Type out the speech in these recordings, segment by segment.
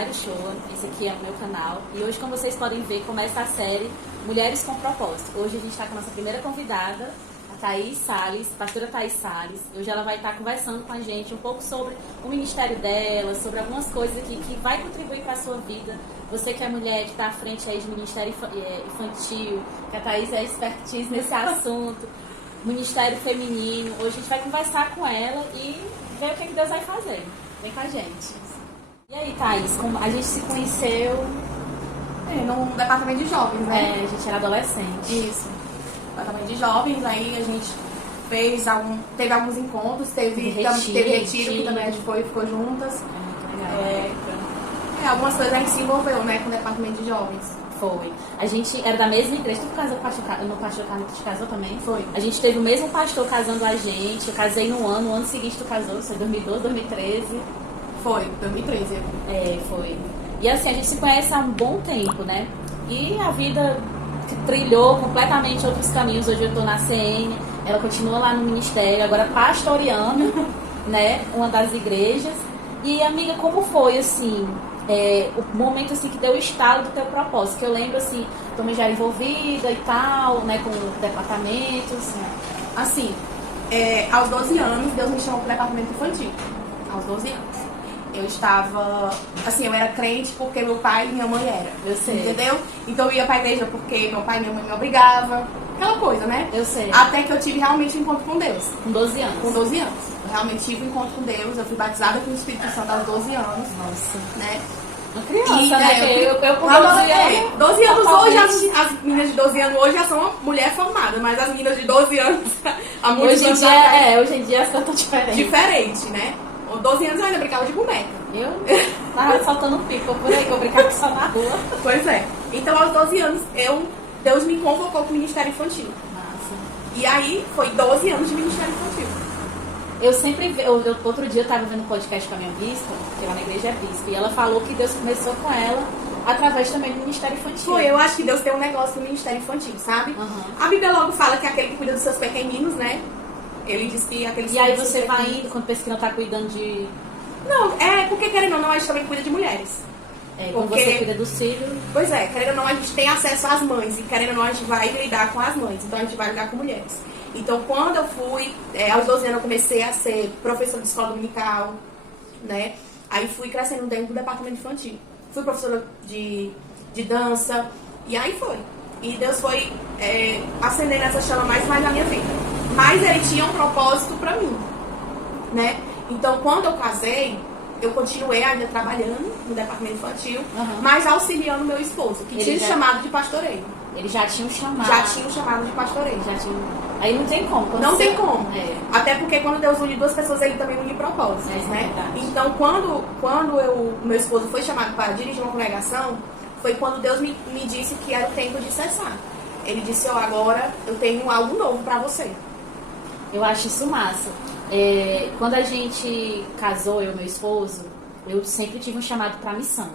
Nairo Shoa, esse aqui é o meu canal. E hoje, como vocês podem ver, começa a série Mulheres com Propósito. Hoje a gente está com a nossa primeira convidada, a Thaís Salles, pastora Thaís Salles. Hoje ela vai estar conversando com a gente um pouco sobre o ministério dela, sobre algumas coisas aqui que vai contribuir para a sua vida. Você que é mulher, que está à frente aí de ministério infantil, que a Thaís é expertise nesse assunto, ministério feminino. Hoje a gente vai conversar com ela e ver o que Deus vai fazer. Vem com a gente. E aí, Thaís, como a gente se conheceu... no departamento de jovens, né? A gente era adolescente. Isso. Departamento de jovens, aí a gente teve alguns encontros, teve retiro, que também a gente ficou juntas. Algumas coisas a gente se envolveu, né, com o departamento de jovens. Foi. A gente era da mesma igreja. Tu casou com o pastor Carlos, te casou também? Foi. A gente teve o mesmo pastor casando a gente. Eu casei no ano seguinte tu casou, foi 2012, 2013. Foi, 2013. Foi. E assim, a gente se conhece há um bom tempo, né? E a vida trilhou completamente outros caminhos. Hoje eu tô na CN, ela continua lá no ministério, agora pastoreando, né? Uma das igrejas. E, amiga, como foi, assim... o momento assim que deu o estalo do teu propósito, que eu lembro assim, também já era envolvida e tal, né, com departamentos. Assim, aos 12 anos, Deus me chamou para o departamento infantil. Aos 12 anos. Eu estava, assim, eu era crente porque meu pai e minha mãe eram. Eu sei. Entendeu? Então eu ia pra igreja porque meu pai e minha mãe me obrigavam. Aquela coisa, né? Eu sei. Até que eu tive realmente um encontro com Deus. Com 12 anos. Com 12 anos. Eu realmente tive um encontro com Deus. Eu fui batizada com o Espírito Santo aos 12 anos. Nossa. Né? Uma criança, né? Eu com 12 anos. 12 anos hoje, as meninas de 12 anos hoje já são uma mulher formada, mas as meninas de 12 anos, há muitos anos hoje em dia as coisas estão diferentes. Diferente, né? 12 anos eu ainda brincava de boneca. Eu tava soltando pipa por aí, que eu brincava só na rua. Pois é. Então, aos 12 anos, Deus me convocou para o Ministério Infantil. Massa. E aí, foi 12 anos de Ministério Infantil. Eu sempre outro dia eu tava vendo um podcast com a minha bispa, que lá na igreja é bispa, e ela falou que Deus começou com ela através também do Ministério Infantil. Foi, eu acho que Deus tem um negócio no Ministério Infantil, sabe? Uhum. A Bíblia logo fala que é aquele que cuida dos seus pequeninos, né? Ele diz que aqueles... E aí você vai indo, quando pensa que não tá cuidando de... Não, porque querendo ou não, a gente também cuida de mulheres. Quando você cuida dos filhos... Pois é, querendo ou não, a gente tem acesso às mães. E querendo ou não, a gente vai lidar com as mães. Então, a gente vai lidar com mulheres. Então, quando eu fui... aos 12 anos, eu comecei a ser professora de escola dominical, né? Aí, fui crescendo dentro do departamento infantil. Fui professora de dança. E aí, foi. E Deus foi acendendo essa chama mais na minha vida. Mas ele tinha um propósito pra mim, né? Então, quando eu casei, eu continuei ainda trabalhando no departamento infantil, mas auxiliando meu esposo, que tinha chamado de pastoreio. Ele já tinha um chamado. Já tinha um chamado de pastoreio. Aí não tem como. Não tem como. Até porque quando Deus une duas pessoas, ele também une propósitos, né? Verdade. Então, quando meu esposo foi chamado para dirigir uma congregação, foi quando Deus me disse que era o tempo de cessar. Ele disse, agora eu tenho algo novo para você. Eu acho isso massa. Quando a gente casou, eu e meu esposo, eu sempre tive um chamado para missão.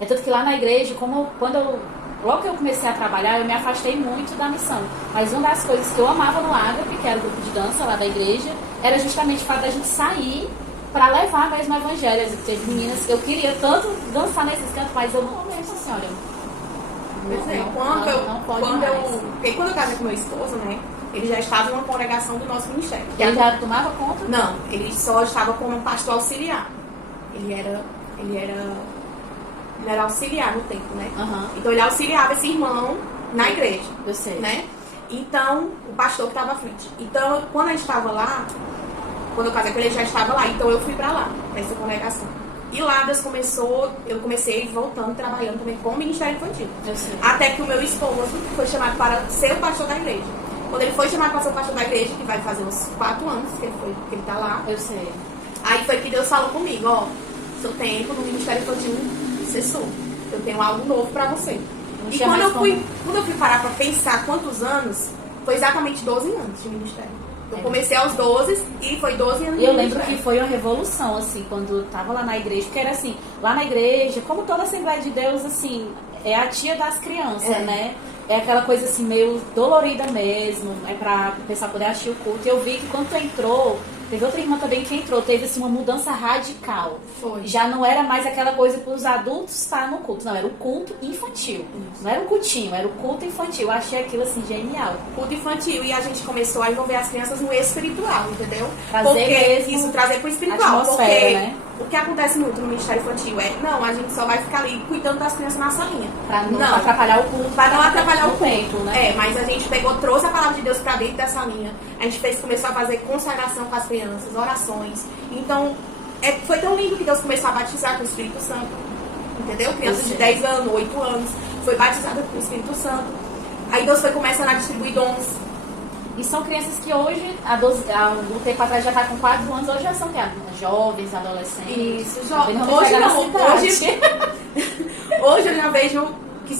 É tanto que lá na igreja, logo que eu comecei a trabalhar, eu me afastei muito da missão. Mas uma das coisas que eu amava no Ágape, que era o grupo de dança lá da igreja, era justamente o fato da gente sair para levar mesmo o evangelho. Teve meninas que eu queria tanto dançar nesses cantos, mas eu não lembro, senhora. Quando eu casei com meu esposo, né? Ele já estava em uma congregação do nosso ministério. Ele já tomava conta? Não, ele só estava como um pastor auxiliar. Ele era auxiliar no tempo, né? Então ele auxiliava esse irmão na igreja. Eu sei. Né? Então, o pastor que estava à frente. Então, quando a gente estava lá, quando eu casei com ele, ele já estava lá. Então eu fui pra lá, pra essa congregação. E lá eu comecei voltando, trabalhando também com o Ministério Infantil. Eu sei. Até que o meu esposo foi chamado para ser o pastor da igreja. Quando ele foi chamado para ser o pastor da igreja, que vai fazer uns 4 anos que ele tá lá. Eu sei. Aí foi que Deus falou comigo, seu tempo no Ministério Infantil cessou. Eu tenho algo novo para você. E quando eu fui parar para pensar quantos anos, foi exatamente 12 anos de ministério. Eu comecei aos 12 e foi 12 anos de Eu lembro que foi uma revolução, assim, quando eu tava lá na igreja. Porque era assim, lá na igreja, como toda Assembleia de Deus, assim, é a tia das crianças, né? É aquela coisa assim, meio dolorida mesmo, pra o pessoal poder assistir o culto. E eu vi que quando tu entrou, Teve outra irmã também que entrou, teve assim, uma mudança radical. Foi. Já não era mais aquela coisa para os adultos estar no culto, não, era o culto infantil. Isso. Não era o cultinho, era o culto infantil. Eu achei aquilo assim genial. Culto infantil, e a gente começou a envolver as crianças no espiritual, entendeu? Trazer mesmo isso, trazer pro espiritual. atmosfera, porque né? o que acontece muito no Ministério Infantil é, não, a gente só vai ficar ali cuidando das crianças na salinha. Pra não atrapalhar o culto. Pra não atrapalhar o tempo, culto, né? mas a gente pegou, trouxe a palavra de Deus pra dentro dessa linha. A gente começou a fazer consagração com as crianças, orações. Então, foi tão lindo que Deus começou a batizar com o Espírito Santo. Entendeu? Crianças de 10 anos, 8 anos, foi batizada com o Espírito Santo. Aí Deus foi começando a distribuir dons. E são crianças que hoje, há um tempo atrás já está com 4 anos, hoje já são jovens, adolescentes. Isso, jovens. Hoje não. Hoje eu já vejo que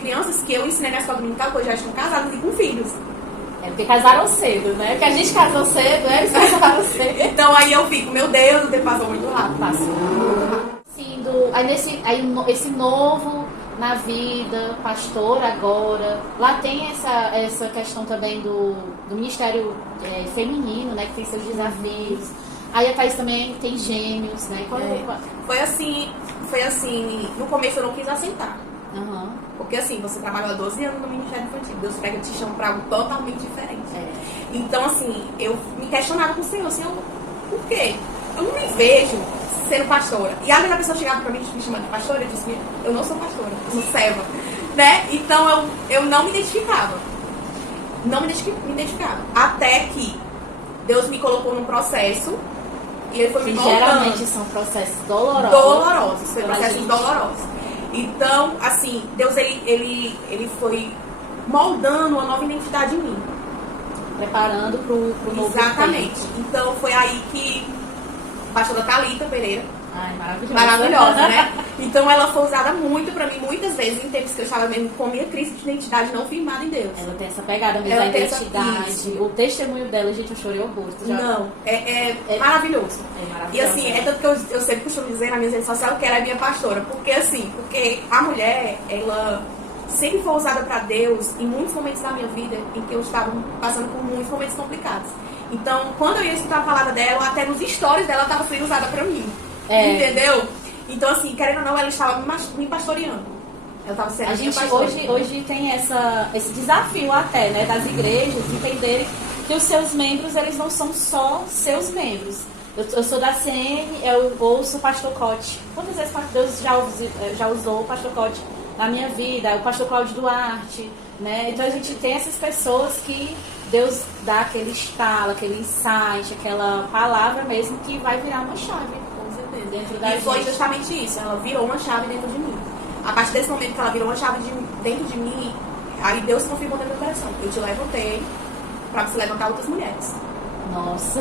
crianças que eu ensinei na escola dominical, que hoje já estão casadas e com filhos. Porque casaram cedo, né? Porque a gente casou cedo, eles casaram cedo. Então aí eu fico, meu Deus, o tempo passou muito rápido. Passou. Sim, esse novo na vida, pastor agora. Lá tem essa questão também do ministério feminino, né? Que tem seus desafios. Aí a Thaís também tem gêmeos, né? Foi assim, no começo eu não quis aceitar. Uhum. Porque assim, você trabalhou há 12 anos no Ministério Infantil, Deus pega e te chama pra algo totalmente diferente. Então assim, eu me questionava com o Senhor, Senhor, por quê? Eu não me vejo sendo pastora. E a primeira pessoa chegava pra mim me chamando de pastora, eu disse, eu não sou pastora, eu sou serva. Né? Então eu não me identificava. Não me identificava. Até que Deus me colocou num processo e ele foi me moldando. Geralmente são processos dolorosos. Dolorosos, foi processos dolorosos. Então, assim, Deus ele foi moldando uma nova identidade em mim. Preparando pro novo Exatamente. tempo. Então foi aí que a pastora Thalita Pereira, ai, maravilhosa, né? Então ela foi usada muito pra mim, muitas vezes, em tempos que eu estava mesmo com a minha crise de identidade não firmada em Deus. Ela tem essa pegada mesmo da identidade. O testemunho dela, gente, eu chorei horror. Não, é maravilhoso. É maravilhoso. E assim, é tanto que eu sempre costumo dizer na minha rede social que ela é minha pastora. Porque a mulher, ela sempre foi usada pra Deus em muitos momentos da minha vida em que eu estava passando por muitos momentos complicados. Então, quando eu ia escutar a palavra dela, até nos stories dela, ela estava sendo usada pra mim. Entendeu? Então, assim, querendo ou não, ela estava me pastoreando. Ela estava sendo a gente hoje tem esse desafio até, né, das igrejas entenderem que os seus membros, eles não são só seus membros. Eu sou da CN, eu ouço o pastor Cote. Quantas vezes Deus já usou o pastor Cote na minha vida? O pastor Cláudio Duarte, né? Então a gente tem essas pessoas que Deus dá aquele estalo, aquele insight, aquela palavra mesmo que vai virar uma chave. Com certeza. Dentro da gente. E foi justamente isso, ela virou uma chave dentro de mim. A partir desse momento que ela virou uma chave dentro de mim, aí Deus confirmou no meu coração. Eu te levantei pra você levantar outras mulheres. Nossa,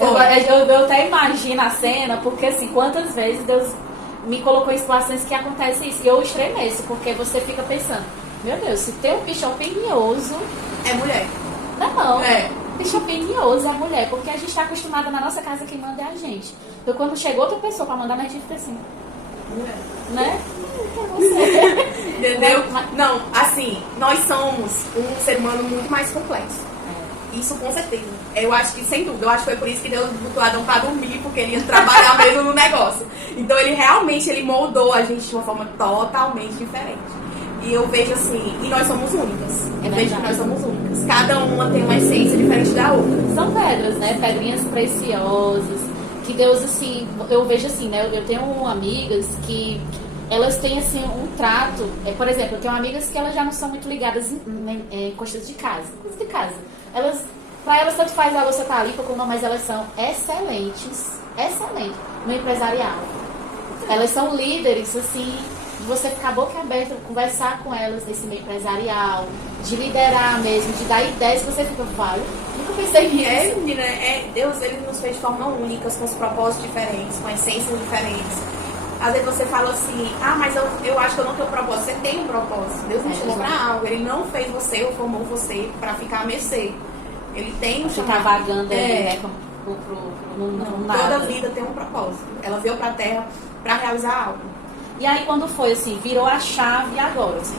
eu até imagino a cena, porque assim, quantas vezes Deus me colocou em situações que acontece isso, e eu estremeço, porque você fica pensando, meu Deus, se tem um bicho opinioso... É mulher. Não, bicho opinioso é mulher, porque a gente está acostumada na nossa casa quem manda é a gente. Então quando chega outra pessoa para mandar, a gente fica assim, mulher. Né? Você. Entendeu? Não, assim, nós somos um ser humano muito mais complexo. Isso com certeza. Eu acho que, sem dúvida, eu acho que foi por isso que Deus botou Adão pra dormir, porque ele ia trabalhar mesmo no negócio. Então ele realmente moldou a gente de uma forma totalmente diferente. E eu vejo assim, e nós somos únicas. Eu vejo que nós somos únicas. Cada uma tem uma essência diferente da outra. São pedras, né? Pedrinhas preciosas. Que Deus, assim, eu vejo assim, né? Eu tenho amigas que elas têm, assim, um trato. Por exemplo, eu tenho amigas que elas já não são muito ligadas em coisas de casa. Coisas de casa. Pra elas, tanto faz a louça tá ali, como não, mas elas são excelentes no empresarial. Elas são líderes, assim, de você ficar boca aberta, conversar com elas nesse meio empresarial, de liderar mesmo, de dar ideias, você fica, nunca pensei nisso. Menina, Deus, ele nos fez de forma únicas, com os propósitos diferentes, com essências diferentes. Às vezes você fala assim, mas eu acho que eu não tenho propósito. Você tem um propósito. Deus não te chamou pra algo. Ele não fez você ou formou você pra ficar a mercê. Ele tem um chamado. Ficar vagando ali, né? Toda vida tem um propósito. Ela veio pra terra pra realizar algo. E aí quando foi assim, virou a chave agora? Assim?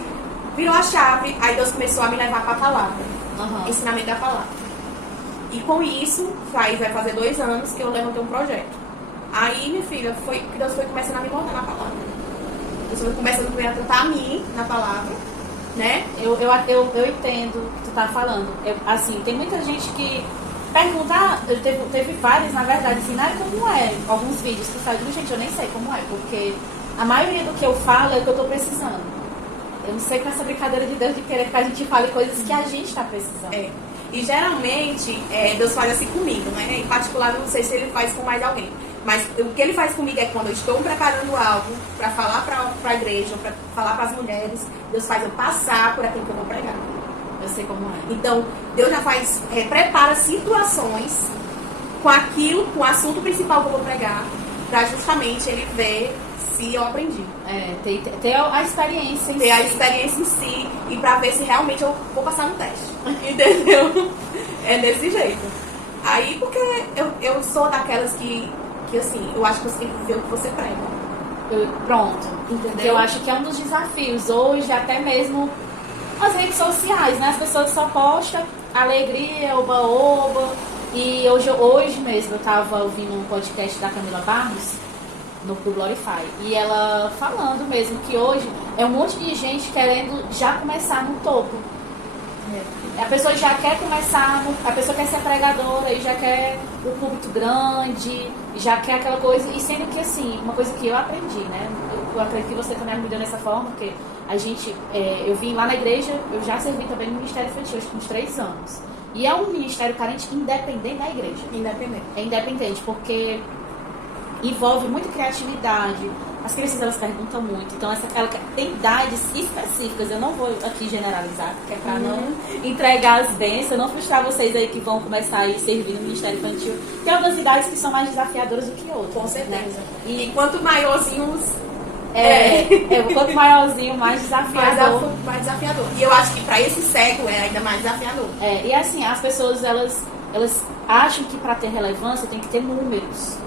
Virou a chave, aí Deus começou a me levar pra palavra. Uhum. Ensinamento da palavra. E com isso, vai fazer 2 anos que eu levantei um projeto. Aí, minha filha, Deus foi começando a me mostrar na palavra. Deus foi começando a tratar a mim na palavra, né? Eu entendo o que tu tá falando. Assim, tem muita gente que pergunta, teve vários, na verdade, assim, como é? Alguns vídeos que eu digo, gente, eu nem sei como é, porque a maioria do que eu falo é o que eu tô precisando. Eu não sei com essa brincadeira de Deus de querer que a gente fale coisas que a gente tá precisando. E geralmente, Deus faz assim comigo, né? Em particular, não sei se ele faz com mais alguém. Mas o que ele faz comigo é quando eu estou preparando algo para falar para a igreja, para falar para as mulheres, Deus faz eu passar por aquilo que eu vou pregar. Eu sei como é. Então, Deus já faz, prepara situações com aquilo, com o assunto principal que eu vou pregar, para justamente ele ver se eu aprendi. Ter a experiência em si. Ter a experiência em si e para ver se realmente eu vou passar no teste. Entendeu? É desse jeito. Aí, porque eu sou daquelas que assim, eu acho que você tem que ver o que você prega. Pronto. Entendeu? Eu acho que é um dos desafios hoje, até mesmo as redes sociais, né? As pessoas só postam alegria, oba-oba. E hoje mesmo eu tava ouvindo um podcast da Camila Barros, do Glorify, e ela falando mesmo que hoje é um monte de gente querendo já começar no topo. A pessoa já quer começar, a pessoa quer ser pregadora e já quer o público grande, já quer aquela coisa, e sendo que assim, uma coisa que eu aprendi, né? Eu acredito que você também me deu dessa forma, porque a gente, eu vim lá na igreja, eu já servi também no Ministério Infantil, acho que uns 3 anos. E é um ministério carente independente da igreja. Independente. É independente, porque envolve muita criatividade. As crianças, elas perguntam muito. Então, ela tem idades específicas. Eu não vou aqui generalizar, porque é para não entregar as bênçãos, não frustrar vocês aí que vão começar a servir no Ministério Infantil. Tem algumas idades que são mais desafiadoras do que outras. Com certeza. Né? E quanto maiorzinhos... quanto maiorzinho, mais desafiador. Mais desafiador. E eu acho que para esse século é ainda mais desafiador. E assim, as pessoas, elas acham que para ter relevância tem que ter números.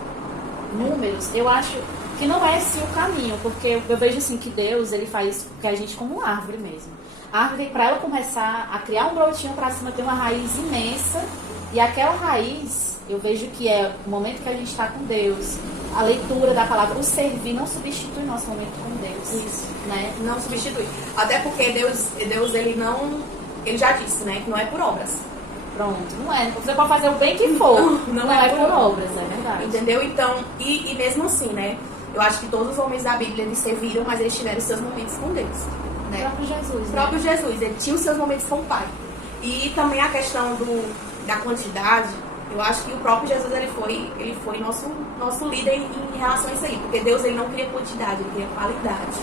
Eu acho que não é esse o caminho, porque eu vejo assim que Deus, ele faz que a gente como uma árvore mesmo. A árvore, para ela começar a criar um brotinho para cima, tem uma raiz imensa, e aquela raiz, eu vejo que é o momento que a gente está com Deus, a leitura da palavra, o servir não substitui o nosso momento com Deus. Isso, né? Não substitui. Até porque Deus ele já disse, né, que não é por obras. Pronto, não é. Você pode fazer o bem que for, não é por obras, é verdade. Entendeu? Então, e mesmo assim, né, eu acho que todos os homens da Bíblia, eles serviram, mas eles tiveram seus momentos com Deus. Né? O próprio Jesus. O próprio Jesus, ele tinha os seus momentos com o Pai. E também a questão da quantidade, eu acho que o próprio Jesus, ele foi nosso líder em relação a isso aí. Porque Deus, ele não queria quantidade, ele queria qualidade.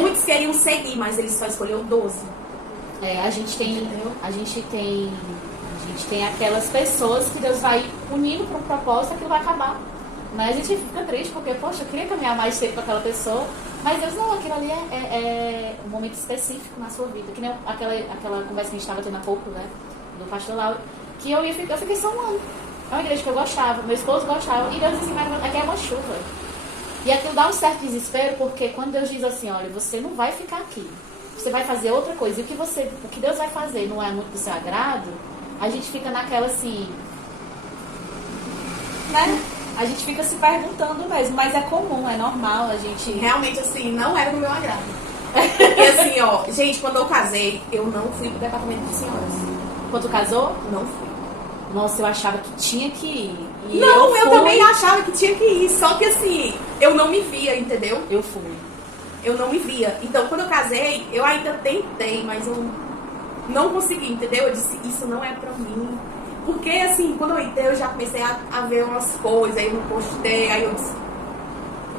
Muitos queriam seguir, mas ele só escolheu 12. A gente tem aquelas pessoas que Deus vai unindo para um propósito, aquilo vai acabar. Mas a gente fica triste porque, poxa, eu queria caminhar mais tempo com aquela pessoa, mas Deus não, aquilo ali é um momento específico na sua vida. Que nem aquela conversa que a gente estava tendo há pouco, né, do pastor Lauro, que eu fiquei só um ano. É uma igreja que eu gostava, meu esposo gostava, e Deus disse, mas aqui é uma chuva. E aquilo dá um certo desespero, porque quando Deus diz assim, olha, você não vai ficar aqui, você vai fazer outra coisa, e o que Deus vai fazer não é muito do seu agrado, a gente fica naquela assim, né? A gente fica se perguntando mesmo, mas é comum, é normal, a gente... Realmente, assim, não era do meu agrado. Porque assim, ó, gente, quando eu casei, eu não fui pro departamento de senhoras. Quando tu casou? Não fui. Nossa, eu achava que tinha que ir. E não, eu também achava que tinha que ir, só que assim, eu não me via, entendeu? Eu fui. Eu não me via. Então, quando eu casei, eu ainda tentei, mas eu não consegui, entendeu? Eu disse, isso não é pra mim. Porque, assim, quando eu entrei, eu já comecei a ver umas coisas, aí eu não postei, aí eu disse,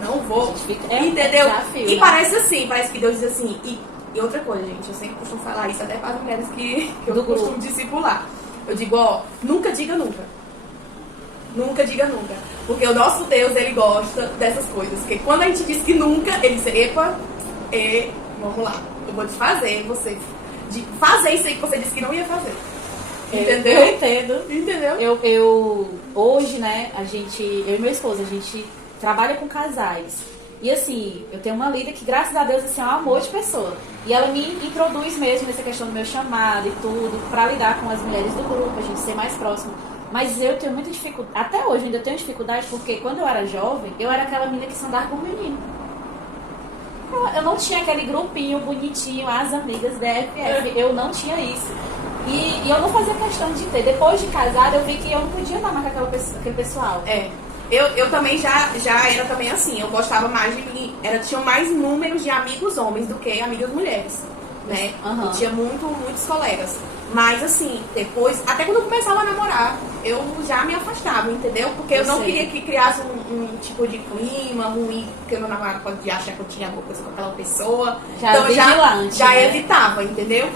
não vou. Entendeu? Desafio, e né? parece que Deus diz assim, e outra coisa, gente, eu sempre costumo falar isso até para as mulheres que eu costumo discipular. Eu digo, ó, nunca diga nunca. Nunca diga nunca. Porque o nosso Deus, ele gosta dessas coisas. Porque quando a gente diz que nunca, ele diz, epa, vamos lá, eu vou te fazer você fazer isso aí que você disse que não ia fazer. Entendeu? Eu entendo. Entendeu? Eu hoje, né, eu e meu esposo, a gente trabalha com casais. E assim, eu tenho uma líder que, graças a Deus, assim, é um amor de pessoa. E ela me introduz mesmo nessa questão do meu chamado e tudo, pra lidar com as mulheres do grupo, a gente ser mais próximo. Mas eu tenho muita dificuldade, até hoje ainda tenho dificuldade, porque quando eu era jovem, eu era aquela menina que só andava com menino. Eu não tinha aquele grupinho bonitinho, as amigas da FF, eu não tinha isso. E eu não fazia questão de ter. Depois de casada, eu vi que eu não podia andar mais com aquele pessoal. Eu também já era também assim, eu gostava mais de mim, tinham mais números de amigos homens do que amigas mulheres, né? Uhum. Eu tinha muitos colegas. Mas assim, depois, até quando eu começava a namorar, eu já me afastava, entendeu? Porque eu não queria que criasse um tipo de clima ruim, porque meu namorado pode achar que eu tinha alguma coisa com aquela pessoa. Então eu já evitava, entendeu?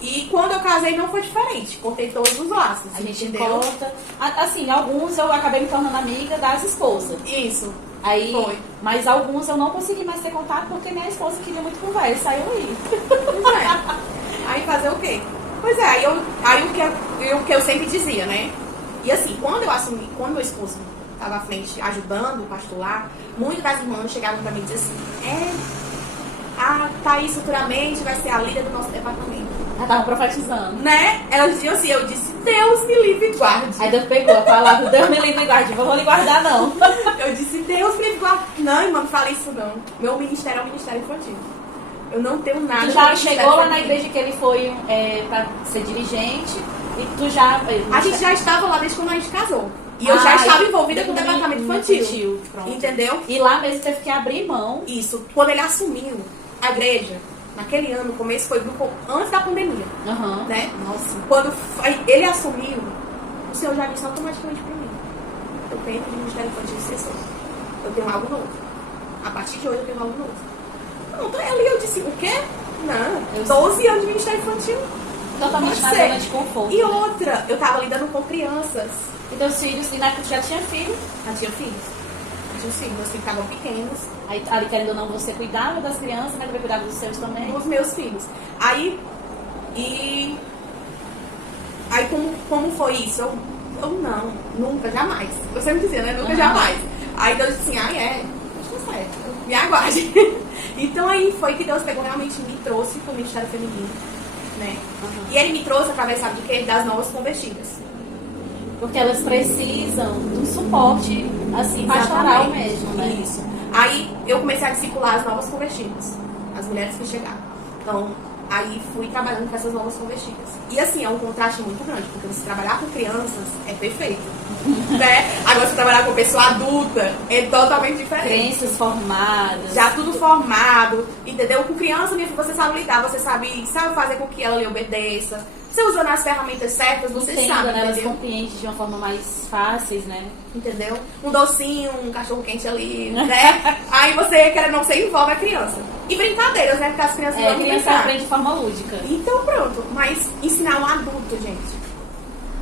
E quando eu casei não foi diferente, cortei todos os laços. A gente entendeu? corta. Assim, alguns eu acabei me tornando amiga das esposas. Isso. Aí, foi. Mas alguns eu não consegui mais ter contato porque minha esposa queria muito conversa, aí eu ia. Pois é. Aí fazer o quê? Pois é, o que eu sempre dizia, né? E assim, quando meu esposo estava à frente ajudando o pastorar, muitas das irmãs chegavam para mim e diziam assim, a Thaís futuramente vai ser a líder do nosso departamento. Ela tava profetizando. Né? Elas diziam assim, eu disse, Deus me livre e guarde. Aí Deus pegou a palavra, Deus me livre e guarde, eu vou lhe guardar não. Eu disse, Deus me livre e guarde. Não, irmã, não fale isso não. Meu ministério é um ministério infantil. Eu não tenho nada. Tu já chegou lá na igreja que ele foi pra ser dirigente e tu já... A gente já estava lá desde quando a gente casou. E eu já estava envolvida com o departamento infantil. Entendeu? E lá mesmo teve que abrir mão. Isso. Quando ele assumiu a igreja, naquele ano, no começo foi grupo antes da pandemia. Né? Nossa. Quando ele assumiu, o Senhor já disse automaticamente para mim. Eu tenho que ministério infantil cessou. Eu tenho algo novo. A partir de hoje eu tenho algo novo. Então ali eu disse, o quê? Não, 12 anos de ministério infantil. Totalmente na zona de conforto. E outra, eu tava lidando com crianças. E teus filhos, e na época já tinha filho? Já tinha filhos. Meus filhos ficavam pequenos. Aí ali, querendo ou não, você cuidava das crianças, mas também cuidava dos seus também? Dos meus filhos. Aí como foi isso? Eu não, nunca, jamais. Eu sempre dizia, né? Nunca, jamais. Aí Deus disse assim, está certo, me aguarde. Então aí foi que Deus pegou realmente me trouxe para o Ministério Feminino, né? E ele me trouxe através, sabe de quê? Das novas convertidas. Porque elas precisam de um suporte, assim, pastoral mesmo, né? Isso. Aí eu comecei a discipular as novas convertidas, as mulheres que chegaram. Então, aí fui trabalhando com essas novas convertidas. E assim, é um contraste muito grande, porque você trabalhar com crianças é perfeito. Né? Agora, você trabalhar com pessoa adulta é totalmente diferente. Crianças formadas. Já tudo formado, entendeu? Com criança, minha filha, você sabe lidar, você sabe fazer com que ela lhe obedeça. Você usando as ferramentas certas, você sabe, né? Elas entendeu? compreendem de uma forma mais fácil, né? Entendeu? Um docinho, um cachorro quente ali, né? Aí você, querendo ou não, você envolve a criança. E brincadeiras, né? Porque as crianças a criança aprende de forma lúdica. Então pronto, mas ensinar um adulto, gente.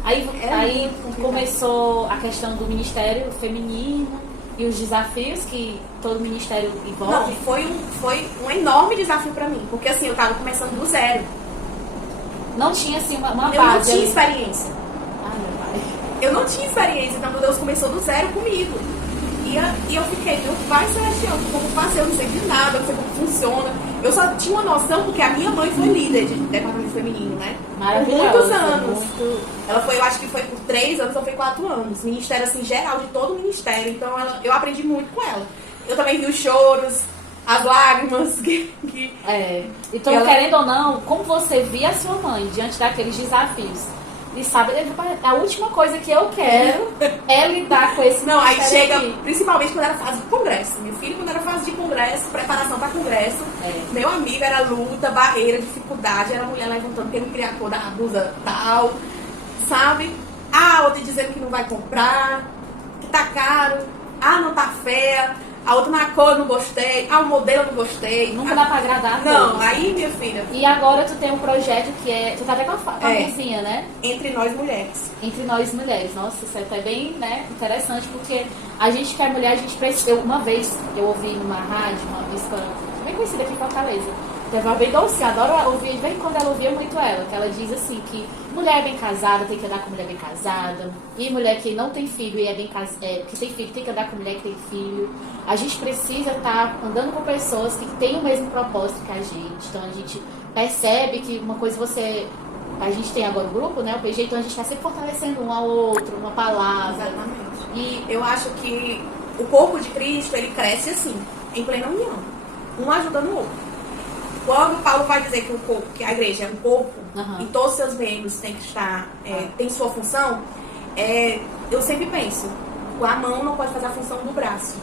Aí começou a questão do ministério feminino e os desafios que todo ministério envolve. Não, foi um enorme desafio pra mim, porque assim, eu tava começando do zero. Não tinha assim uma base. Eu não tinha experiência. Ai, meu pai. Eu não tinha experiência, então Deus começou do zero comigo. E eu fiquei, meu pai celestial, como fazer, eu não sei de nada, eu não sei como funciona. Eu só tinha uma noção porque a minha mãe foi líder de departamento feminino, né? Por muitos anos. Ela foi, eu acho que foi por 3 anos ou foi 4 anos. Ministério, assim, geral, de todo o ministério. Então eu aprendi muito com ela. Eu também vi os choros, as lágrimas Então, querendo ou não, como você via a sua mãe diante daqueles desafios? E sabe, a última coisa que eu quero é lidar com esse. Não, aí chega, principalmente quando era fase de congresso. Meu filho, quando era fase de congresso, preparação para congresso, meu amigo era luta, barreira, dificuldade, era mulher levantando, porque não queria a cor da blusa tal, sabe? Outra dizendo que não vai comprar, que tá caro, não tá feia. A outra na cor eu não gostei, o modelo eu não gostei. Nunca dá pra agradar a Não, todos. aí, minha filha. E agora tu tem um projeto que é. Tu tá até com a vizinha, né? Entre Nós Mulheres. Entre Nós Mulheres. Nossa, isso é até bem, né, interessante, porque a gente que é mulher, a gente precisa. Uma vez eu ouvi numa rádio, uma bispa bem conhecida aqui em Fortaleza, Teve uma bem doce, eu adoro ouvir, bem quando ela ouvia muito ela, que ela diz assim, que mulher bem casada tem que andar com mulher bem casada, e mulher que não tem filho e que tem filho tem que andar com mulher que tem filho. A gente precisa estar andando com pessoas que têm o mesmo propósito que a gente. Então a gente percebe que uma coisa a gente tem agora o grupo, né, o PG, então a gente está sempre fortalecendo um ao outro, uma palavra. Exatamente. E Eu acho que o corpo de Cristo, ele cresce assim, em plena união. Um ajudando o outro. Quando Paulo vai dizer que a igreja é um corpo, e todos os seus membros têm que estar, tem sua função, eu sempre penso, a mão não pode fazer a função do braço.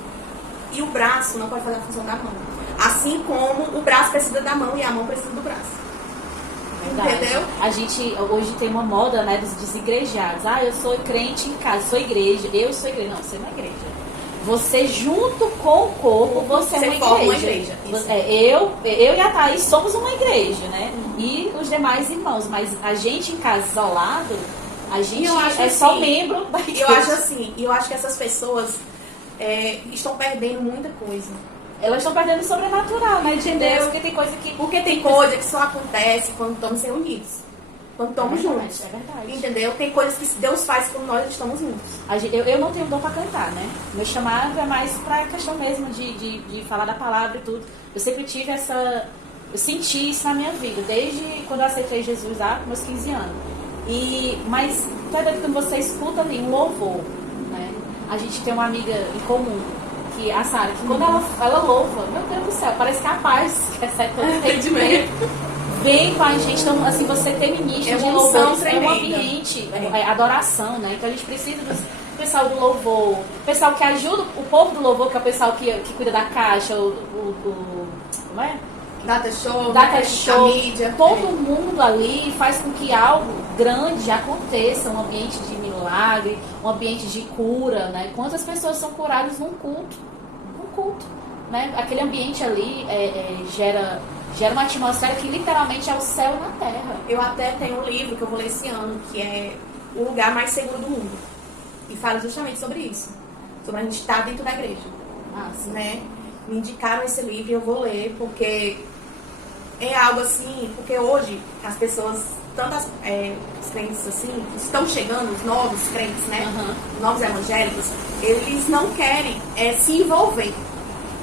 E o braço não pode fazer a função da mão. Assim como o braço precisa da mão e a mão precisa do braço. Verdade. Entendeu? A gente hoje tem uma moda, né, dos desigrejados. Eu sou crente em casa, sou igreja. Eu sou igreja. Não, você não é igreja. Você junto com o corpo, você é uma igreja. Eu e a Thaís somos uma igreja, né? E os demais irmãos. Mas a gente em casa isolado, a gente só membro da igreja. Eu acho que essas pessoas estão perdendo muita coisa. Elas estão perdendo o sobrenatural, né? Entendeu? Porque tem coisa que só acontece quando estamos reunidos. Quando estamos juntos. É verdade. Entendeu? Tem coisas que Deus faz quando nós estamos juntos. Eu não tenho dom pra cantar, né? Meu chamado é mais pra questão mesmo de falar da palavra e tudo. Eu sempre tive eu senti isso na minha vida, desde quando eu aceitei Jesus lá, com meus 15 anos. Mas, quando você escuta ali um louvor, né? A gente tem uma amiga em comum, que a Sara, que quando ela louva, meu Deus do céu, parece que a paz, que recebe todo entendimento, vem com a gente. Então, assim, você ter ministro de louvor, é um ambiente, adoração, né? Então a gente precisa do pessoal do louvor, o pessoal que ajuda o povo do louvor, que é o pessoal que cuida da caixa, como é? Data show, a mídia. Todo mundo ali faz com que algo grande aconteça, um ambiente de milagre, um ambiente de cura, né? Quantas pessoas são curadas num culto? Né? Aquele ambiente ali gera uma atmosfera que literalmente é o céu na terra. Eu até tenho um livro que eu vou ler esse ano, que é O Lugar Mais Seguro do Mundo. E fala justamente sobre isso. Sobre a gente estar dentro da igreja. Né? Me indicaram esse livro e eu vou ler, porque é algo assim, porque hoje as pessoas, tantas os crentes assim, estão chegando, os novos crentes, né? Novos evangélicos, eles não querem se envolver.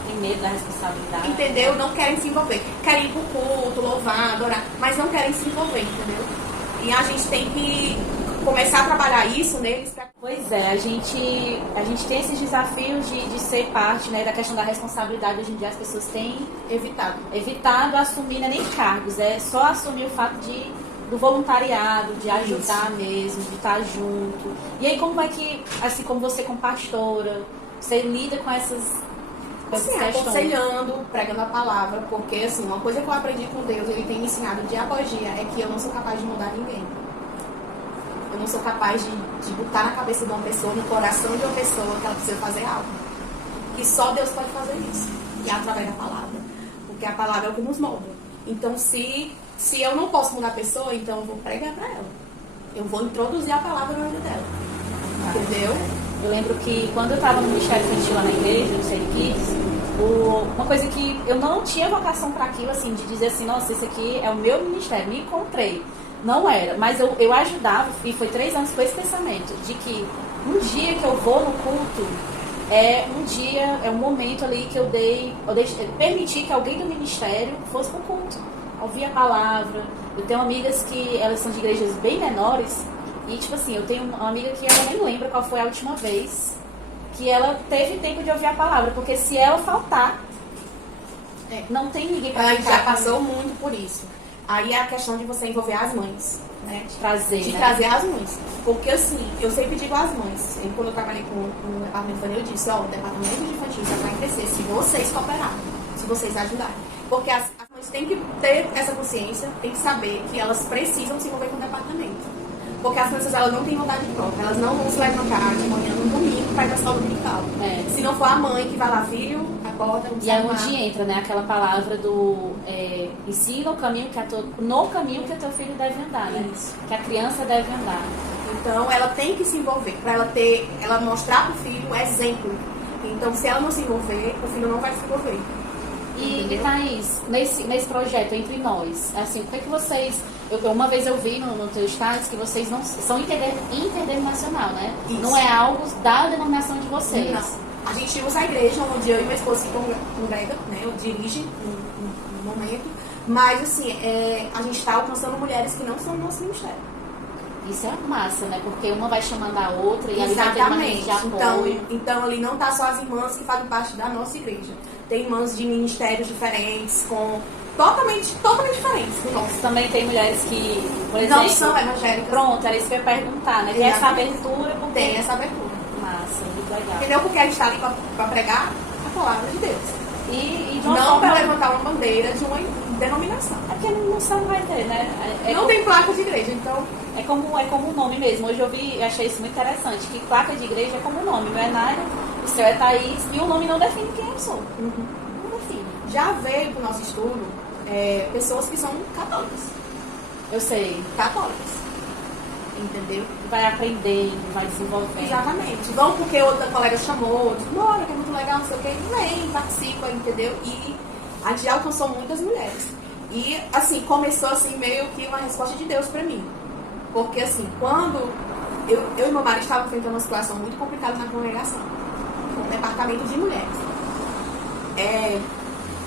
Tem medo da responsabilidade. Entendeu? Não querem se envolver. Querem ir pro culto, louvar, adorar, mas não querem se envolver, entendeu? E a gente tem que começar a trabalhar isso neles. Pois é, a gente tem esses desafios de ser parte, né, da questão da responsabilidade. Hoje em dia as pessoas têm evitado assumir, né, nem cargos, é só assumir o fato do voluntariado, de ajudar mesmo, de estar junto. E aí como é que, assim como você como pastora, você lida com essas aconselhando, pregando a palavra, porque assim, uma coisa que eu aprendi com Deus, ele tem me ensinado dia após dia, é que eu não sou capaz de mudar ninguém. Eu não sou capaz de botar na cabeça de uma pessoa, no coração de uma pessoa, que ela precisa fazer algo. Que só Deus pode fazer isso. E é através da palavra. Porque a palavra é o que nos molda. Então, se eu não posso mudar a pessoa, então eu vou pregar pra ela. Eu vou introduzir a palavra na vida dela. Entendeu? Eu lembro que quando eu estava no Ministério Infantil lá na igreja, no Save Kids, uma coisa que eu não tinha vocação para aquilo, assim, de dizer assim, nossa, esse aqui é o meu ministério, me encontrei. Não era, mas eu ajudava, e foi 3 anos com esse pensamento, de que um dia que eu vou no culto, é um momento ali que eu permiti que alguém do ministério fosse pro culto, ouvir a palavra. Eu tenho amigas que elas são de igrejas bem menores, e tipo assim, eu tenho uma amiga que ela nem lembra qual foi a última vez que ela teve tempo de ouvir a palavra, porque se ela faltar, não tem ninguém para ela já passou muito por isso. Aí é a questão de você envolver as mães, né? De trazer as mães. Porque assim, eu sempre digo às mães, quando eu trabalhei no departamento infantil, eu disse, o departamento de infantil já vai crescer se vocês cooperarem, se vocês ajudarem. Porque as mães têm que ter essa consciência, têm que saber que elas precisam se envolver com o departamento. Porque as crianças, elas não têm vontade própria, elas não vão se levantar de manhã no domingo para ir na escola dominical. Se não for a mãe que vai lá, filho, acorda, não e é onde entra, né, aquela palavra do ensina no caminho que o teu filho deve andar, né? Isso. Que a criança deve andar. Então ela tem que se envolver, para ela mostrar para o filho o exemplo. Então se ela não se envolver, o filho não vai se envolver. E Thaís, nesse projeto Entre Nós, assim, o que é que vocês... uma vez eu vi no teu status que vocês não são interdenominacional, né? Isso. Não é algo da denominação de vocês. Não. A gente usa a igreja onde eu e meu esposo se congrega, né? Eu dirijo no momento. Mas, assim, a gente está alcançando mulheres que não são do nosso ministério. Isso é massa, né? Porque uma vai chamando a outra e ali vai ter uma rede de apoio. Então, ali não tá só as irmãs que fazem parte da nossa igreja. Tem irmãs de ministérios diferentes, totalmente diferentes do nosso. Também tem mulheres que, por exemplo... Não são evangélicas. Pronto, era isso que eu ia perguntar, né? Tem essa abertura. Tem essa abertura. Massa, muito legal. Entendeu? Porque a gente está ali para pregar a palavra de Deus. E não para levantar uma bandeira de uma denominação. Aqui não vai ter, né? Não tem placa de igreja, então... É como o nome mesmo. Hoje eu vi e achei isso muito interessante, que placa de igreja é como o nome. Meu é Naira, o seu é Thaís, e o nome não define quem eu sou. Não define. Já veio para o nosso estudo pessoas que são católicas. Eu sei. Católicas. Entendeu? Vai aprendendo, vai desenvolvendo. Exatamente. Vão porque outra colega chamou, diz, olha, que é muito legal, não sei o que, vem, participa, entendeu? E a gente já alcançou muitas mulheres. E, assim, começou, assim, meio que uma resposta de Deus pra mim. Porque, assim, quando eu e meu marido estavam enfrentando uma situação muito complicada na congregação, no departamento de mulheres,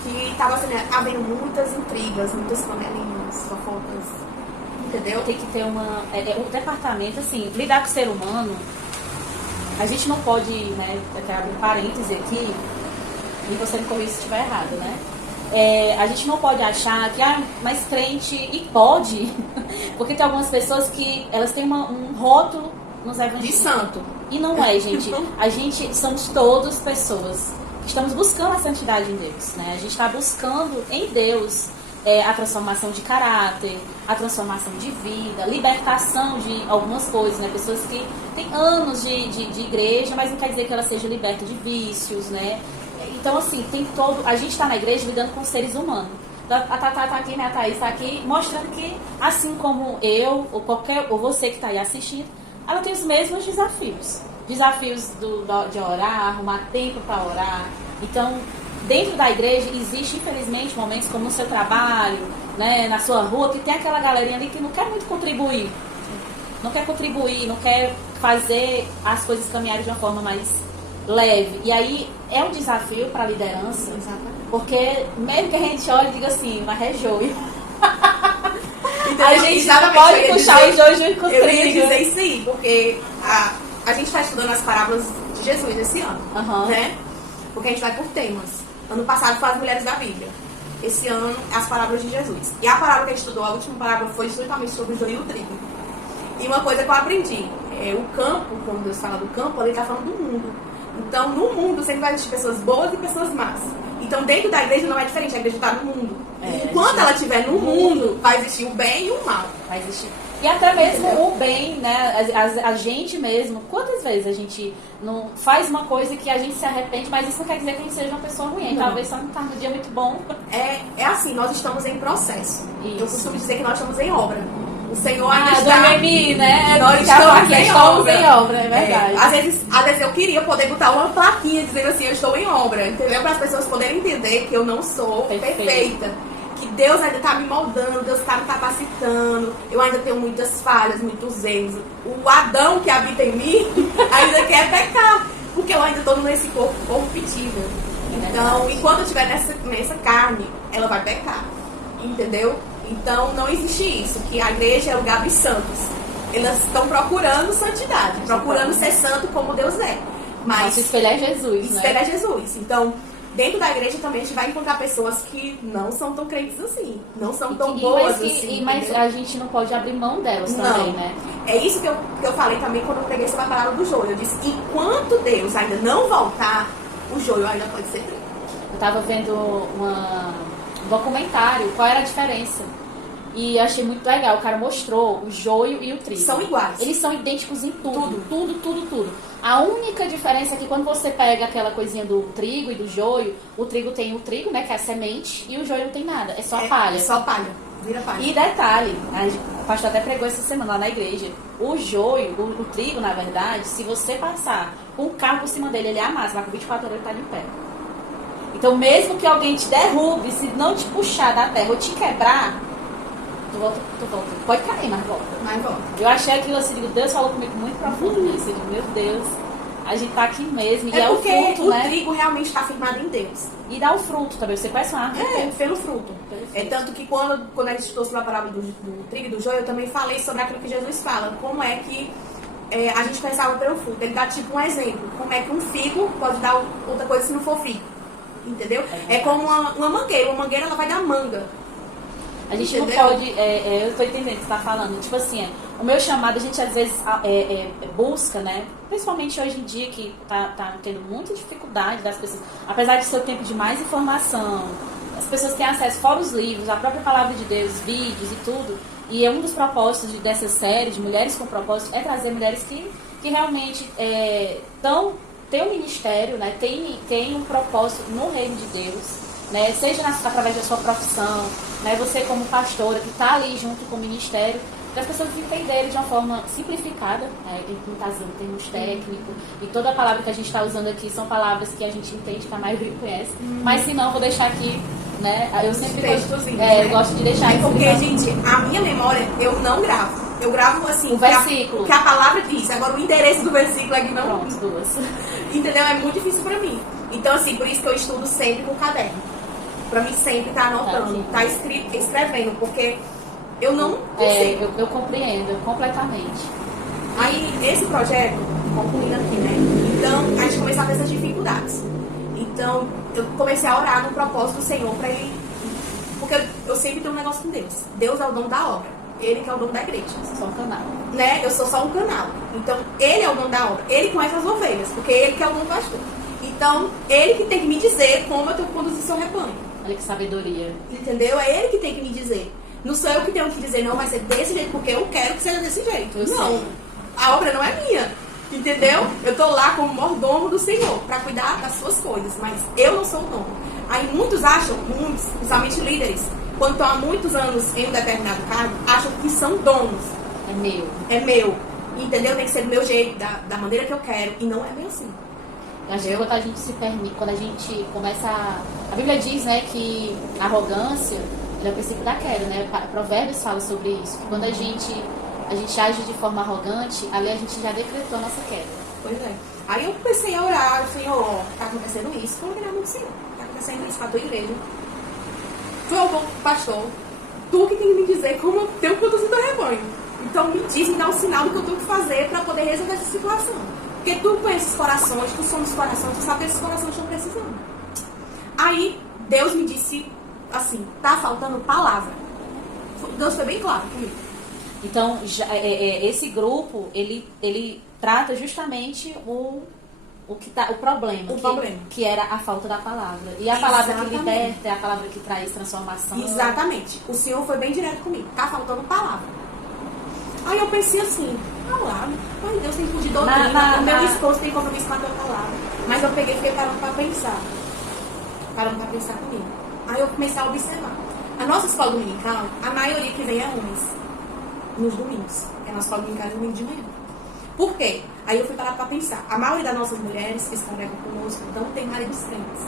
que estava assim, havendo muitas intrigas, muitas panelinhas, fofocas, entendeu? Tem que ter o departamento, assim, lidar com o ser humano, a gente não pode, né, eu quero abrir um parêntese aqui, e você me corrija se estiver errado, né? A gente não pode achar que, mas crente, e pode, porque tem algumas pessoas que elas têm um rótulo nos evangelhos. De santo. E não é, gente. A gente somos todos pessoas que estamos buscando a santidade em Deus, né? A gente está buscando em Deus a transformação de caráter, a transformação de vida, libertação de algumas coisas, né? Pessoas que têm anos de igreja, mas não quer dizer que ela seja liberta de vícios, né? Então, assim, a gente está na igreja lidando com seres humanos. A Tatá está aqui, né? A Thaís está aqui, mostrando que, assim como eu, ou você que está aí assistindo, ela tem os mesmos desafios. Desafios de orar, arrumar tempo para orar. Então, dentro da igreja, existe, infelizmente, momentos como no seu trabalho, né, na sua rua, que tem aquela galerinha ali que não quer muito contribuir. Não quer contribuir, não quer fazer as coisas caminharem de uma forma mais leve. E aí é um desafio para a liderança. Exatamente. Porque mesmo que a gente olhe e diga assim, mas é joio. Então, a gente não pode puxar o joio junto com o trigo. Eu ia dizer isso aí, porque a gente está estudando as parábolas de Jesus esse ano, né? Porque a gente vai por temas. Ano passado foi as mulheres da Bíblia. Esse ano, as parábolas de Jesus. E a parábola que a gente estudou, a última parábola, foi justamente sobre o joio e o trigo. E uma coisa que eu aprendi, o campo, quando Deus fala do campo, ele está falando do mundo. Então, no mundo sempre vai existir pessoas boas e pessoas más. Então, dentro da igreja não é diferente, a igreja está no mundo. Enquanto ela estiver no mundo, vai existir o bem e o mal. Vai existir. E até mesmo o bem, né? A gente mesmo, quantas vezes a gente não faz uma coisa que a gente se arrepende, mas isso não quer dizer que a gente seja uma pessoa ruim. Não. Talvez só não está no dia muito bom. É assim, nós estamos em processo. Isso. Eu costumo dizer que nós estamos em obra. O Senhor ainda do está... Noemi, né? Nós estamos em obra, é verdade. Às vezes eu queria poder botar uma plaquinha dizendo assim, eu estou em obra, entendeu? Para as pessoas poderem entender que eu não sou perfeita. Que Deus ainda está me moldando, Deus está me capacitando. Eu ainda tenho muitas falhas, muitos erros. O Adão que habita em mim ainda quer pecar. Porque eu ainda estou nesse corpo corruptível. Então, enquanto eu estiver nessa carne, ela vai pecar. Entendeu? Então, não existe isso, que a igreja é lugar dos santos. Elas estão procurando santidade, procurando ser santo como Deus é. Mas nosso espelho é Jesus, espelho é Jesus. Então, dentro da igreja também a gente vai encontrar pessoas que não são tão crentes assim, não são tão boas assim. Mas a gente não pode abrir mão delas também, né? É isso que eu falei também quando eu preguei sobre a palavra do joio. Eu disse, enquanto Deus ainda não voltar, o joio ainda pode ser trigo. Eu estava vendo um documentário, qual era a diferença? E achei muito legal, o cara mostrou o joio e o trigo. São iguais. Eles são idênticos em tudo. A única diferença é que quando você pega aquela coisinha do trigo e do joio, o trigo tem o trigo, né, que é a semente, e o joio não tem nada, é só palha. É só palha, vira palha. E detalhe, o pastor até pregou essa semana lá na igreja, o joio, o trigo, na verdade, se você passar um carro por cima dele, ele amassa, lá com 24 horas ele tá de pé. E Então, mesmo que alguém te derrube, se não te puxar da terra ou te quebrar, tu volta. Pode cair, mas volta. Mas volta. Eu achei aquilo assim, Deus falou comigo muito profundo nisso. Eu digo, meu Deus, a gente tá aqui mesmo. E é o porque fruto, o né? trigo realmente está firmado em Deus. E dá o fruto também. Você conhece uma árvore? Pelo fruto. É tanto que quando a gente estudou sobre a parábola do trigo e do joio, eu também falei sobre aquilo que Jesus fala. Como é que a gente pensava pelo fruto. Ele dá tipo um exemplo. Como é que um figo pode dar outra coisa se não for figo. Entendeu? É como uma mangueira. Uma mangueira, ela vai dar manga. A gente Entendeu? não pode... eu tô entendendo o que você tá falando. Tipo assim, o meu chamado, a gente às vezes busca, né? Principalmente hoje em dia, que tá tendo muita dificuldade das pessoas. Apesar de ser o tempo de mais informação, as pessoas têm acesso, fora os livros, a própria palavra de Deus, vídeos e tudo. E um dos propósitos dessa série, de Mulheres com Propósito, é trazer mulheres que realmente têm um ministério, né? Tem um propósito no reino de Deus, né? Seja através da sua profissão, né? Você como pastora que está ali junto com o ministério, para as pessoas entenderem de uma forma simplificada, né? Não está usando termos técnicos, e toda a palavra que a gente está usando aqui são palavras que a gente entende, que a maioria conhece, mas se não, vou deixar aqui, né? Eu sempre gosto de deixar aqui. Porque, gente, a minha memória, eu não gravo. Eu gravo assim, o versículo. O que a palavra diz. Agora, o endereço do versículo é que não. Pronto, duas. Entendeu? É muito difícil pra mim. Então, assim, por isso que eu estudo sempre com caderno. Pra mim sempre tá anotando, tá escrevendo, porque eu não consigo. Eu compreendo completamente. Aí, esse projeto, concluindo aqui, né? Então, a gente começou a ter essas dificuldades. Então, eu comecei a orar no propósito do Senhor pra Ele. Porque eu sempre tenho um negócio com Deus. Deus é o dono da obra. Ele que é o dono da igreja. Só um canal. Né? Eu sou só um canal. Então, Ele é o dono da obra. Ele conhece as ovelhas, porque Ele que é o dono do pastor. Então, Ele que tem que me dizer como eu tenho que conduzir seu rebanho. Olha que sabedoria. Entendeu? É Ele que tem que me dizer. Não sou eu que tenho que dizer, não, vai ser desse jeito, porque eu quero que seja desse jeito. Não. A obra não é minha. Entendeu? Eu tô lá como mordomo do Senhor, para cuidar das suas coisas, mas eu não sou o dono. Aí muitos acham, principalmente líderes, quando estão há muitos anos em um determinado cargo, acham que são donos. É meu. É meu. Entendeu? Tem que ser do meu jeito, da maneira que eu quero. E não é bem assim. Eu acho que quando a gente se permite, quando a gente começa a Bíblia diz, né, que a arrogância é o princípio da queda, né? Provérbios fala sobre isso. Que quando a gente age de forma arrogante, ali a gente já decretou a nossa queda. Pois é. Aí eu comecei a orar, Senhor, ó, tá acontecendo isso. Coloquei na mão do Senhor. Tá acontecendo isso com a tua igreja. Tu é o bom pastor. Tu que tem que me dizer como eu tenho que conduzir teu rebanho. Então me diz, me dá um sinal do que eu tenho que fazer para poder resolver essa situação. Porque tu conhece os corações, tu somos os corações, tu sabe que esses corações estão precisando. Aí Deus me disse assim, tá faltando palavra. Deus foi bem claro comigo. Então, esse grupo, ele trata justamente o problema. Que era a falta da palavra. E a palavra que liberta é a palavra que traz transformação. Exatamente. O Senhor foi bem direto comigo. Tá faltando palavra. Aí eu pensei assim, palavra? Mas Deus tem que pedir doutrina. O meu esposo tem compromisso com a tua palavra. Mas eu peguei e fiquei parando pra pensar. Comigo. Aí eu comecei a observar. A nossa escola dominical, a maioria que vem é homens. Nos domingos. A nossa escola dominical é domingo de manhã. Por quê? Aí eu fui parar pra pensar. A maioria das nossas mulheres que se congregam conosco não tem maridos crentes.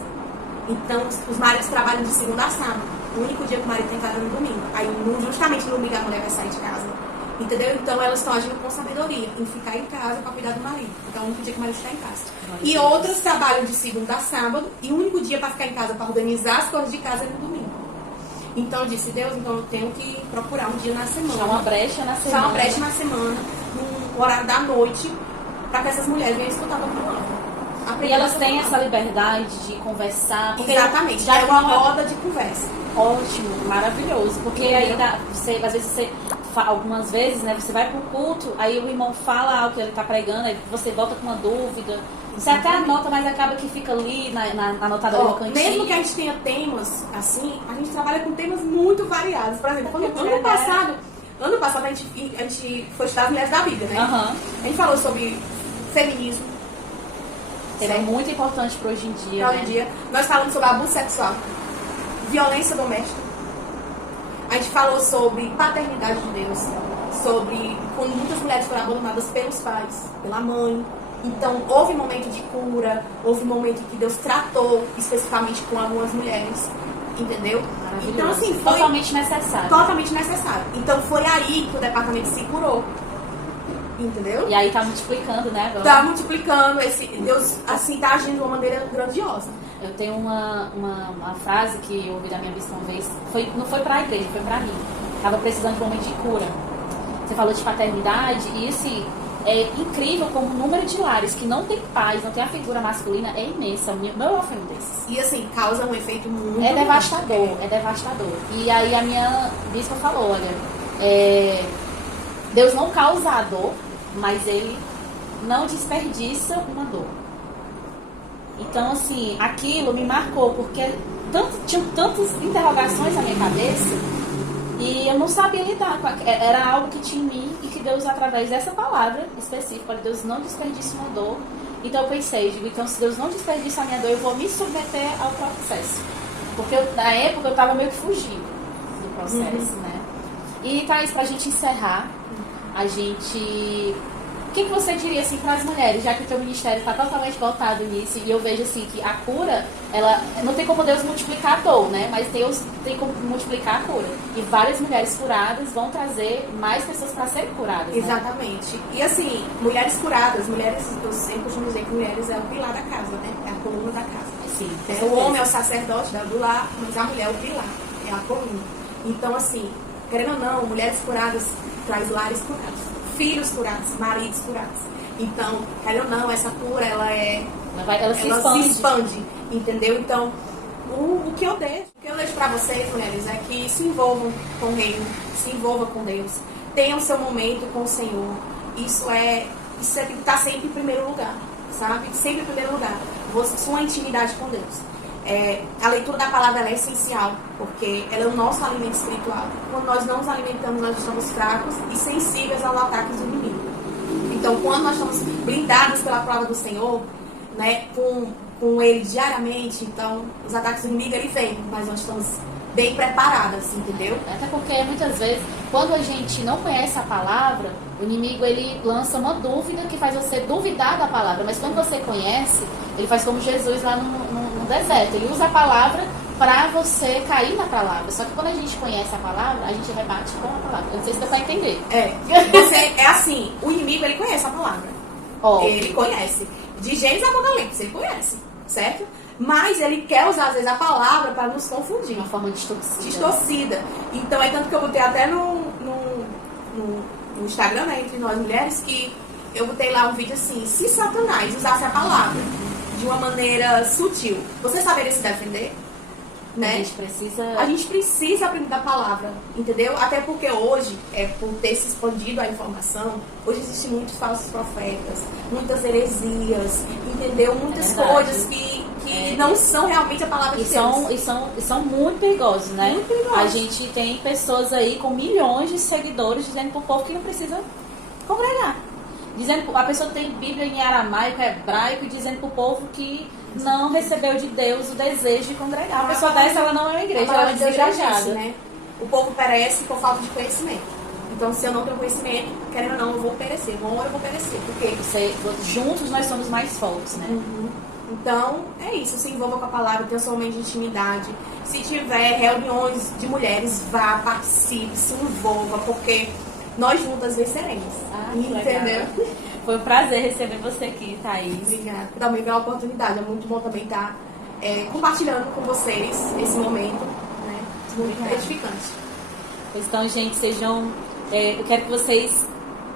Então, os maridos trabalham de segunda a sábado. O único dia que o marido tem casa é no domingo. Aí, justamente no domingo, a mulher vai sair de casa. Entendeu? Então, elas estão agindo com sabedoria em ficar em casa para cuidar do marido. Então, é o único dia que o marido está em casa. E outras trabalham de segunda a sábado. E o único dia para ficar em casa, para organizar as coisas de casa, é no domingo. Então, eu disse, Deus, então eu tenho que procurar um dia na semana. Deixar uma brecha na semana. No horário da noite, para que essas mulheres venham escutar a tua palavra. E elas têm essa liberdade de conversar. Exatamente, já é uma roda de conversa. Ótimo, maravilhoso. Porque aí às vezes algumas vezes, né, você vai pro culto, aí o irmão fala algo que ele tá pregando, aí você volta com uma dúvida. Você até anota, mas acaba que fica ali na anotada no cantinho. Mesmo que a gente tenha temas assim, a gente trabalha com temas muito variados. Por exemplo, ano passado a gente foi estudar as mulheres da Bíblia, né? Uhum. A gente falou sobre feminismo. É muito importante para hoje em dia. Hoje em dia. Nós falamos sobre abuso sexual, violência doméstica. A gente falou sobre paternidade de Deus, sobre quando muitas mulheres foram abandonadas pelos pais, pela mãe. Então, houve momento de cura, houve momento que Deus tratou especificamente com algumas mulheres, entendeu? Então, assim, foi totalmente necessário. Totalmente necessário. Então, foi aí que o departamento se curou, entendeu? E aí tá multiplicando, né, agora? Tá multiplicando, Deus, assim, tá agindo de uma maneira grandiosa. Eu tenho uma frase que eu ouvi da minha bispa uma vez, não foi pra igreja, foi pra mim. Tava precisando de um momento de cura. Você falou de paternidade e, assim, é incrível como o número de lares que não tem pais, não tem a figura masculina é imensa. O meu foi um desses. E, assim, causa um efeito muito... É devastador, é devastador. E aí a minha bispa falou, olha, Deus não causa a dor, mas Ele não desperdiça uma dor. Então, assim, aquilo me marcou, porque tinham tantas interrogações na minha cabeça e eu não sabia lidar com era algo que tinha em mim e que Deus, através dessa palavra específica, Deus não desperdiça uma dor. Então eu pensei, então se Deus não desperdiça a minha dor, eu vou me submeter ao processo. Porque na época eu estava meio que fugindo do processo, né? E, Thaís, pra gente encerrar, o que você diria assim para as mulheres, já que o teu ministério está totalmente voltado nisso, e eu vejo assim que a cura, ela não tem como Deus multiplicar a dor, né? Mas Deus tem como multiplicar a cura. E várias mulheres curadas vão trazer mais pessoas para serem curadas. Exatamente. Né? E assim, mulheres curadas, eu sempre costumo dizer que mulheres é o pilar da casa, né? É a coluna da casa. Sim. O homem é o sacerdote do lar, mas a mulher é o pilar, é a coluna. Então, assim, querendo ou não, mulheres curadas traz lares curados. Filhos curados, maridos curados. Então, querendo ou não, essa cura, ela se expande, entendeu? Então, o que eu deixo pra vocês, mulheres, é que se envolvam com o reino, se envolvam com Deus, tenham seu momento com o Senhor. Isso tem que estar sempre em primeiro lugar, sabe? Sempre em primeiro lugar. Sua intimidade com Deus. A leitura da palavra ela é essencial, porque ela é o nosso alimento espiritual. Quando nós não nos alimentamos, nós estamos fracos e sensíveis aos ataques do inimigo. Então, quando nós estamos blindados pela palavra do Senhor, né, com Ele diariamente, então, os ataques do inimigo, ele vem, mas nós estamos bem preparadas, entendeu? Até porque, muitas vezes, quando a gente não conhece a palavra, o inimigo, ele lança uma dúvida que faz você duvidar da palavra. Mas quando você conhece, ele faz como Jesus lá no deserto. Ele usa a palavra para você cair na palavra. Só que quando a gente conhece a palavra, a gente rebate com a palavra. Eu não sei se você vai entender. É assim, o inimigo, ele conhece a palavra. Ele conhece. De Gênesis a Apocalipse, ele conhece, certo? Mas ele quer usar, às vezes, a palavra para nos confundir. De uma forma distorcida. Distorcida. Então, é tanto que eu botei até no Instagram, né, entre nós mulheres, que eu botei lá um vídeo assim: se Satanás usasse a palavra de uma maneira sutil, você saberia se defender? Né? A gente precisa aprender da palavra, entendeu? Até porque hoje, por ter se expandido a informação, hoje existem muitos falsos profetas, muitas heresias, entendeu? Muitas coisas que não são realmente a palavra de Deus. E são muito perigosos, né? Muito perigosos. A gente tem pessoas aí com milhões de seguidores dizendo pro povo que não precisa congregar. A pessoa tem Bíblia em aramaico, hebraico, dizendo pro povo que não recebeu de Deus o desejo de congregar. A pessoa dessa, ela não é uma igreja, ela é desejada. Né? O povo perece por falta de conhecimento. Então, se eu não tenho conhecimento, querendo ou não, eu vou perecer. Uma hora eu vou perecer. Porque juntos nós somos mais fortes, né? Uhum. Então, é isso. Se envolva com a palavra, tenha sua mente de intimidade. Se tiver reuniões de mulheres, vá, participe, se envolva, porque nós juntas venceremos. Entendeu? Foi um prazer receber você aqui, Thaís. Obrigada. Também pela oportunidade. É muito bom também estar compartilhando com vocês esse momento, né? Muito edificante. Então, gente, eu quero que vocês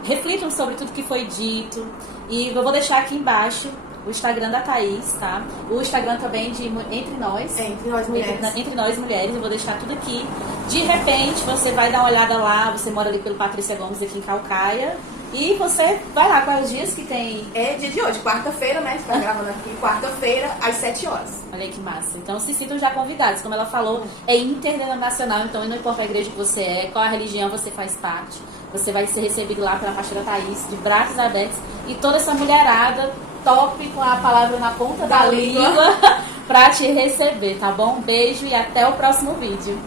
reflitam sobre tudo que foi dito. E eu vou deixar aqui embaixo o Instagram da Thaís, tá? O Instagram também de Entre Nós. Entre Nós Mulheres. Entre Nós Mulheres, eu vou deixar tudo aqui. De repente, você vai dar uma olhada lá, você mora ali pelo Patrícia Gomes, aqui em Calcaia. E você vai lá, quais os dias que tem? É dia de hoje, quarta-feira, né? A gente tá gravando aqui, quarta-feira, às 7 horas. Olha aí que massa. Então se sintam já convidados. Como ela falou, é interdenominacional, então não importa a igreja que você é, qual a religião você faz parte. Você vai ser recebido lá pela pastora Thaís, de braços abertos. E toda essa mulherada top com a palavra na ponta da língua pra te receber, tá bom? Beijo e até o próximo vídeo.